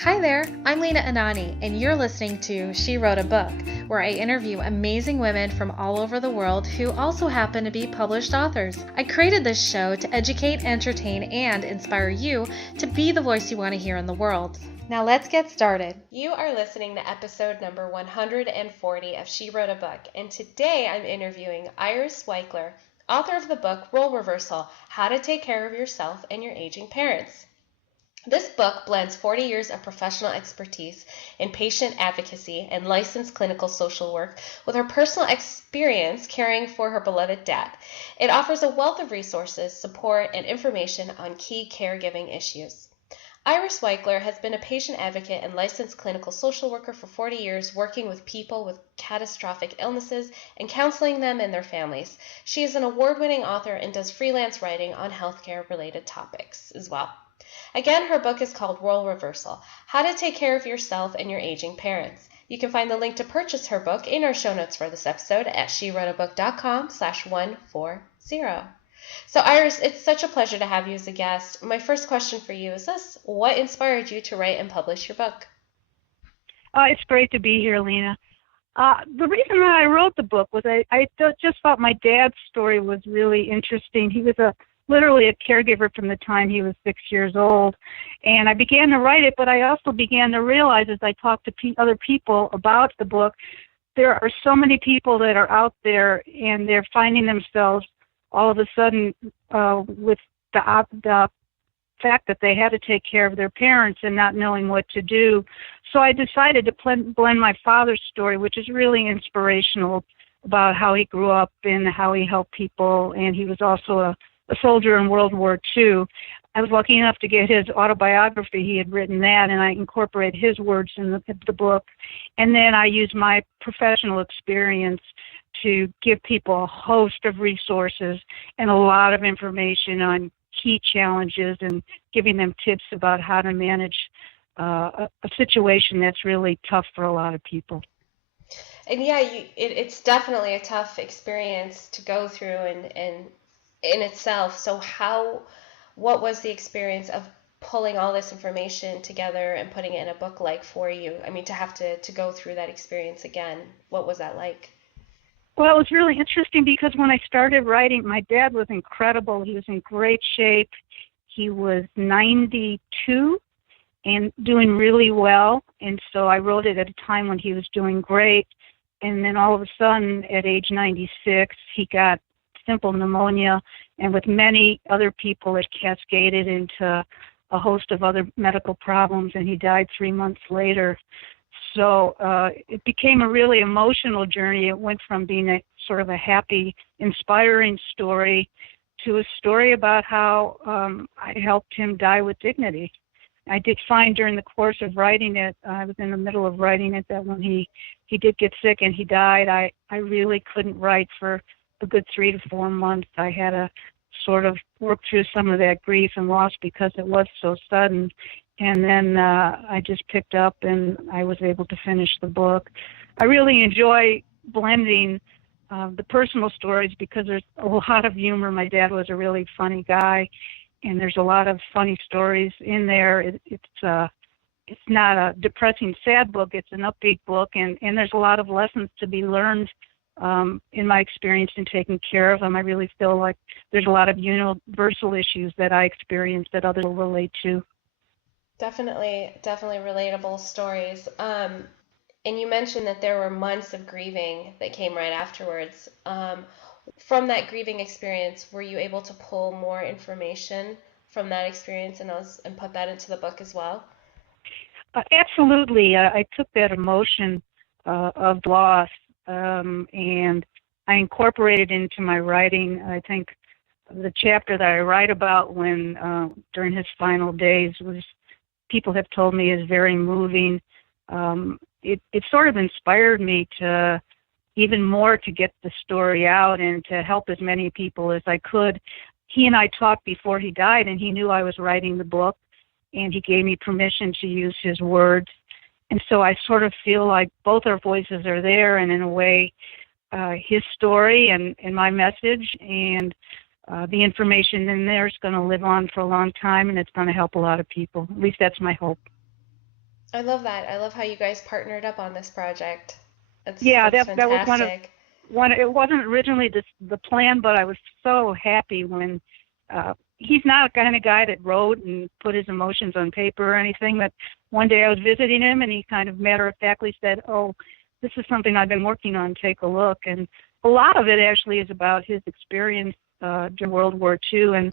Hi there, I'm Lena Anani, and you're listening to She Wrote a Book, where I interview amazing women from all over the world who also happen to be published authors. I created this show to educate, entertain, and inspire you to be the voice you want to hear in the world. Now let's get started. You are listening to episode number 140 of She Wrote a Book, and today I'm interviewing Iris Waichler, author of the book Role Reversal: How to Take Care of Yourself and Your Aging Parents. This book blends 40 years of professional expertise in patient advocacy and licensed clinical social work with her personal experience caring for her beloved dad. It offers a wealth of resources, support, and information on key caregiving issues. Iris Waichler has been a patient advocate and licensed clinical social worker for 40 years, working with people with catastrophic illnesses and counseling them and their families. She is an award-winning author and does freelance writing on healthcare-related topics as well. Again, her book is called Role Reversal: How to Take Care of Yourself and Your Aging Parents. You can find the link to purchase her book in our show notes for this episode at SheWroteABook.com/140. So Iris, it's such a pleasure to have you as a guest. My first question for you is this: what inspired you to write and publish your book? It's great to be here, Lena. The reason that I wrote the book was I just thought my dad's story was really interesting. He was literally a caregiver from the time he was 6 years old. And I began to write it, but I also began to realize as I talked to other people about the book, there are so many people that are out there and they're finding themselves all of a sudden with the fact that they had to take care of their parents and not knowing what to do. So I decided to blend my father's story, which is really inspirational, about how he grew up and how he helped people, and he was also a soldier in World War II. I was lucky enough to get his autobiography. He had written that, and I incorporated his words in the book. And then I used my professional experience to give people a host of resources and a lot of information on key challenges and giving them tips about how to manage a situation that's really tough for a lot of people. And yeah, it's definitely a tough experience to go through and in itself. So what was the experience of pulling all this information together and putting it in a book like for you? I mean, to have to go through that experience again, what was that like? Well, it was really interesting because when I started writing, my dad was incredible. He was in great shape. He was 92 and doing really well. And so I wrote it at a time when he was doing great. And then all of a sudden, at age 96, he got simple pneumonia, and with many other people, it cascaded into a host of other medical problems, and he died 3 months later. So it became a really emotional journey. It went from being a sort of a happy, inspiring story to a story about how I helped him die with dignity. I did find during the course of writing it, I was in the middle of writing it, that when he did get sick and he died, I really couldn't write for a good 3 to 4 months. I had to sort of work through some of that grief and loss because it was so sudden. And then I just picked up and I was able to finish the book. I really enjoy blending the personal stories because there's a lot of humor. My dad was a really funny guy, and there's a lot of funny stories in there. It's not a depressing, sad book. It's an upbeat book, and there's a lot of lessons to be learned in my experience in taking care of them. I really feel like there's a lot of universal issues that I experienced that others will relate to. Definitely relatable stories. And you mentioned that there were months of grieving that came right afterwards. From that grieving experience, were you able to pull more information from that experience and put that into the book as well? Absolutely. I took that emotion of loss and I incorporated it into my writing. I think the chapter that I write about when during his final days was, people have told me, is very moving. It sort of inspired me to even more to get the story out and to help as many people as I could. He and I talked before he died, and he knew I was writing the book, and he gave me permission to use his words. And so I sort of feel like both our voices are there, and in a way, his story and my message and the information in there is going to live on for a long time, and it's going to help a lot of people. At least that's my hope. I love that. I love how you guys partnered up on this project. Yeah, That's that was fantastic. one. It wasn't originally the plan, but I was so happy when he's not the kind of guy that wrote and put his emotions on paper or anything. But one day I was visiting him, and he kind of matter-of-factly said, "Oh, this is something I've been working on. Take a look." And a lot of it actually is about his experience during World War II and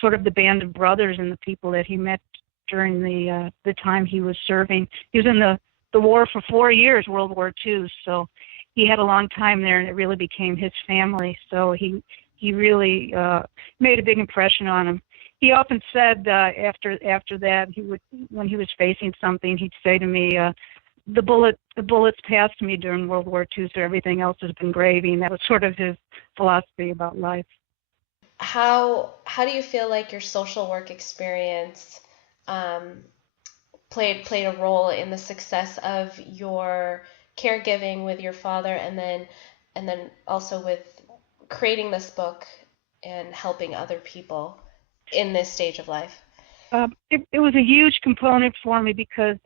sort of the band of brothers and the people that he met during the time he was serving. He was in the war for 4 years, World War II. So he had a long time there, and it really became his family. So he really made a big impression on him. He often said after that, when he was facing something, he'd say to me, the bullets passed me during World War II, so everything else has been gravy. And that was sort of his philosophy about life. How do you feel like your social work experience um, played a role in the success of your caregiving with your father, and then also with creating this book and helping other people in this stage of life? It was a huge component for me because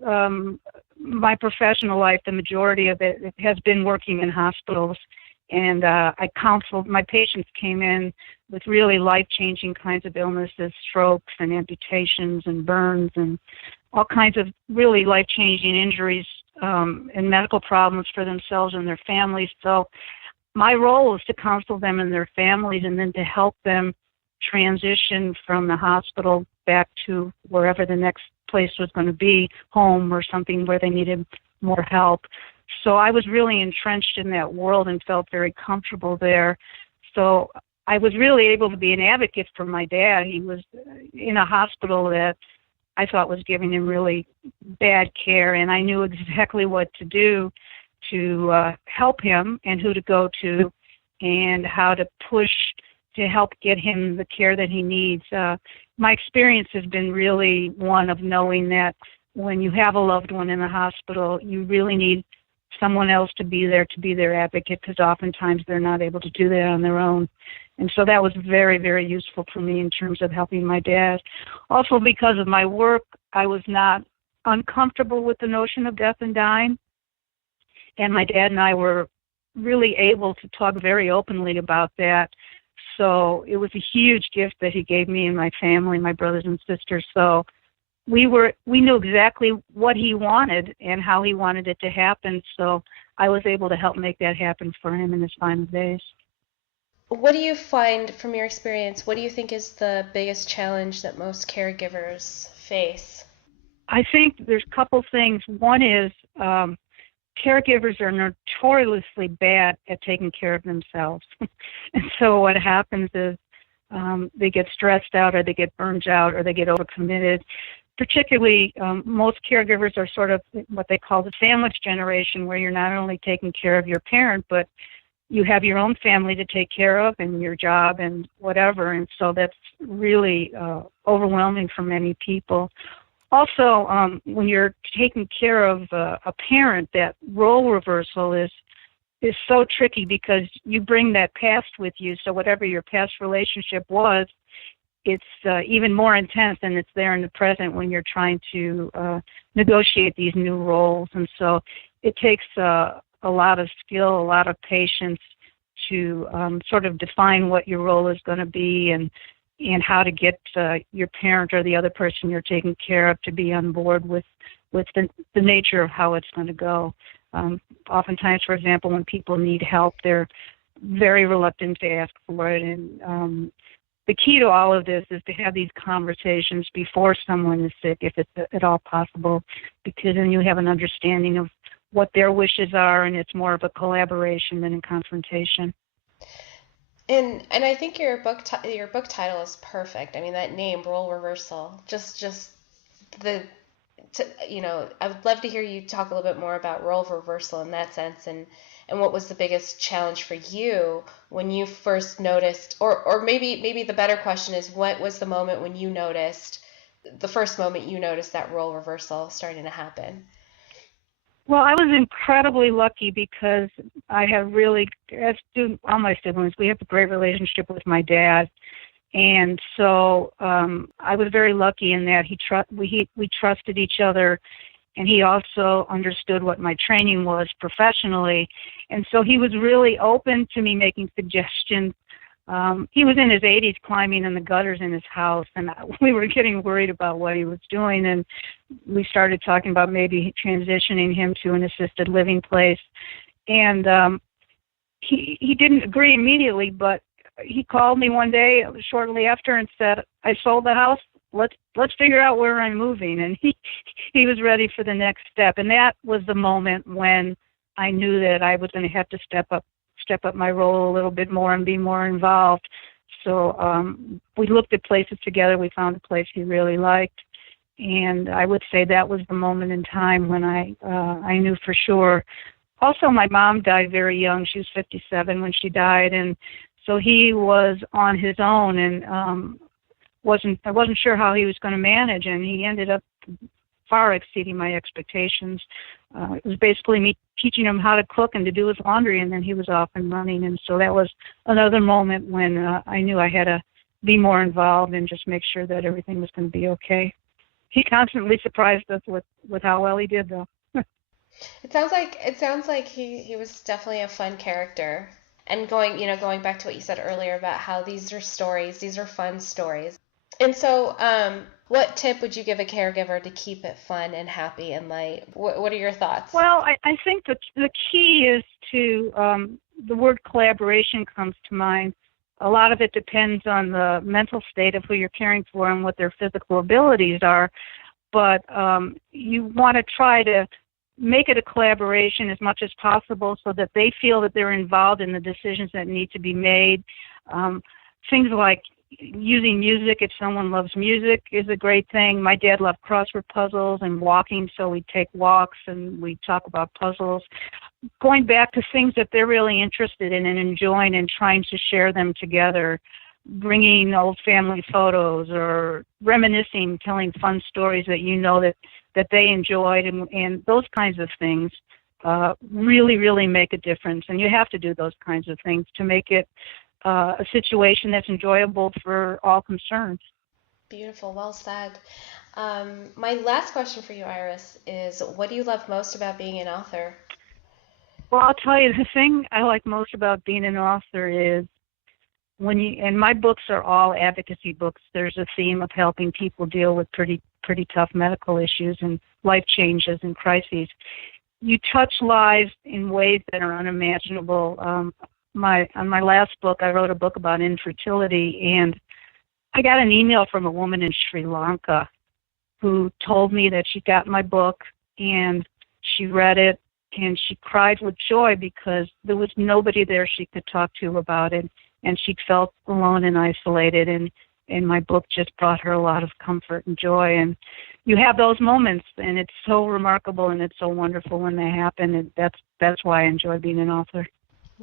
my professional life, the majority of it has been working in hospitals. And I counseled, my patients came in with really life-changing kinds of illnesses, strokes and amputations and burns and all kinds of really life-changing injuries and medical problems for themselves and their families. So my role was to counsel them and their families and then to help them transition from the hospital back to wherever the next place was going to be, home or something where they needed more help. So I was really entrenched in that world and felt very comfortable there. So I was really able to be an advocate for my dad. He was in a hospital that I thought was giving him really bad care, and I knew exactly what to do to help him and who to go to and how to push to help get him the care that he needs. My experience has been really one of knowing that when you have a loved one in the hospital, you really need someone else to be their advocate, because oftentimes they're not able to do that on their own. And so that was very, very useful for me in terms of helping my dad. Also, because of my work, I was not uncomfortable with the notion of death and dying. And my dad and I were really able to talk very openly about that. So it was a huge gift that he gave me and my family, my brothers and sisters. So we knew exactly what he wanted and how he wanted it to happen. So I was able to help make that happen for him in his final days. What do you find from your experience? What do you think is the biggest challenge that most caregivers face? I think there's a couple things. One is caregivers are notoriously bad at taking care of themselves. And so what happens is they get stressed out, or they get burned out, or they get overcommitted. Particularly, most caregivers are sort of what they call the sandwich generation, where you're not only taking care of your parent, but you have your own family to take care of and your job and whatever. And so that's really overwhelming for many people. Also, when you're taking care of a parent, that role reversal is so tricky because you bring that past with you. So whatever your past relationship was, it's even more intense, and it's there in the present when you're trying to negotiate these new roles. And so it takes a lot of skill, a lot of patience to sort of define what your role is going to be and how to get your parent or the other person you're taking care of to be on board with the nature of how it's going to go. Oftentimes, for example, when people need help, they're very reluctant to ask for it. And the key to all of this is to have these conversations before someone is sick, if it's at all possible, because then you have an understanding of what their wishes are, and it's more of a collaboration than a confrontation. And I think your book title is perfect. I mean, that name, role reversal, just the I would love to hear you talk a little bit more about role reversal in that sense, and what was the biggest challenge for you when you first noticed, or maybe the better question is, what was the moment when you noticed, the first moment you noticed that role reversal starting to happen? Well, I was incredibly lucky because I have really, as do all my siblings, we have a great relationship with my dad. And so I was very lucky in that we trusted each other, and he also understood what my training was professionally. And so he was really open to me making suggestions. He was in his 80s climbing in the gutters in his house, and we were getting worried about what he was doing, and we started talking about maybe transitioning him to an assisted living place. And he didn't agree immediately, but he called me one day shortly after and said, I sold the house. Let's figure out where I'm moving. And he was ready for the next step. And that was the moment when I knew that I was going to have to step up my role a little bit more and be more involved. So we looked at places together. We found a place he really liked. And I would say that was the moment in time when I knew for sure. Also, my mom died very young. She was 57 when she died, and so he was on his own, and I wasn't sure how he was going to manage, and he ended up far exceeding my expectations. It was basically me teaching him how to cook and to do his laundry, and then he was off and running. And so that was another moment when I knew I had to be more involved and just make sure that everything was going to be okay. He constantly surprised us with how well he did, though. It sounds like he was definitely a fun character. And going back to what you said earlier about how these are fun stories. And so, what tip would you give a caregiver to keep it fun and happy and light? What are your thoughts? Well, I think that the key is to, the word collaboration comes to mind. A lot of it depends on the mental state of who you're caring for and what their physical abilities are. But you want to try to make it a collaboration as much as possible so that they feel that they're involved in the decisions that need to be made. Things like using music, if someone loves music, is a great thing. My dad loved crossword puzzles and walking, so we'd take walks and we'd talk about puzzles. Going back to things that they're really interested in and enjoying and trying to share them together. Bringing old family photos or reminiscing, telling fun stories that you know that they enjoyed, and those kinds of things really, really make a difference. And you have to do those kinds of things to make it a situation that's enjoyable for all concerned. Beautiful, well said. My last question for you, Iris, is what do you love most about being an author? Well, I'll tell you, the thing I like most about being an author is and my books are all advocacy books. There's a theme of helping people deal with pretty tough medical issues and life changes and crises. You touch lives in ways that are unimaginable. On my last book, I wrote a book about infertility, and I got an email from a woman in Sri Lanka who told me that she got my book and she read it and she cried with joy because there was nobody there she could talk to about it. And she felt alone and isolated, and my book just brought her a lot of comfort and joy. And you have those moments, and it's so remarkable and it's so wonderful when they happen, and that's why I enjoy being an author.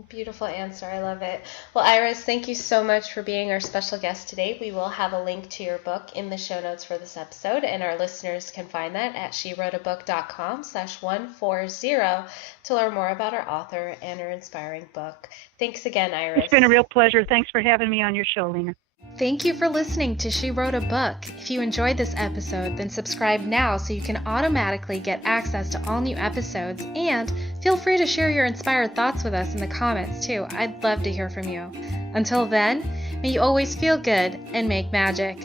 Beautiful answer. I love it. Well, Iris, thank you so much for being our special guest today. We will have a link to your book in the show notes for this episode, and our listeners can find that at SheWroteABook.com/140 to learn more about our author and her inspiring book. Thanks again, Iris. It's been a real pleasure. Thanks for having me on your show, Lena. Thank you for listening to She Wrote a Book. If you enjoyed this episode, then subscribe now so you can automatically get access to all new episodes, and feel free to share your inspired thoughts with us in the comments too. I'd love to hear from you. Until then, may you always feel good and make magic.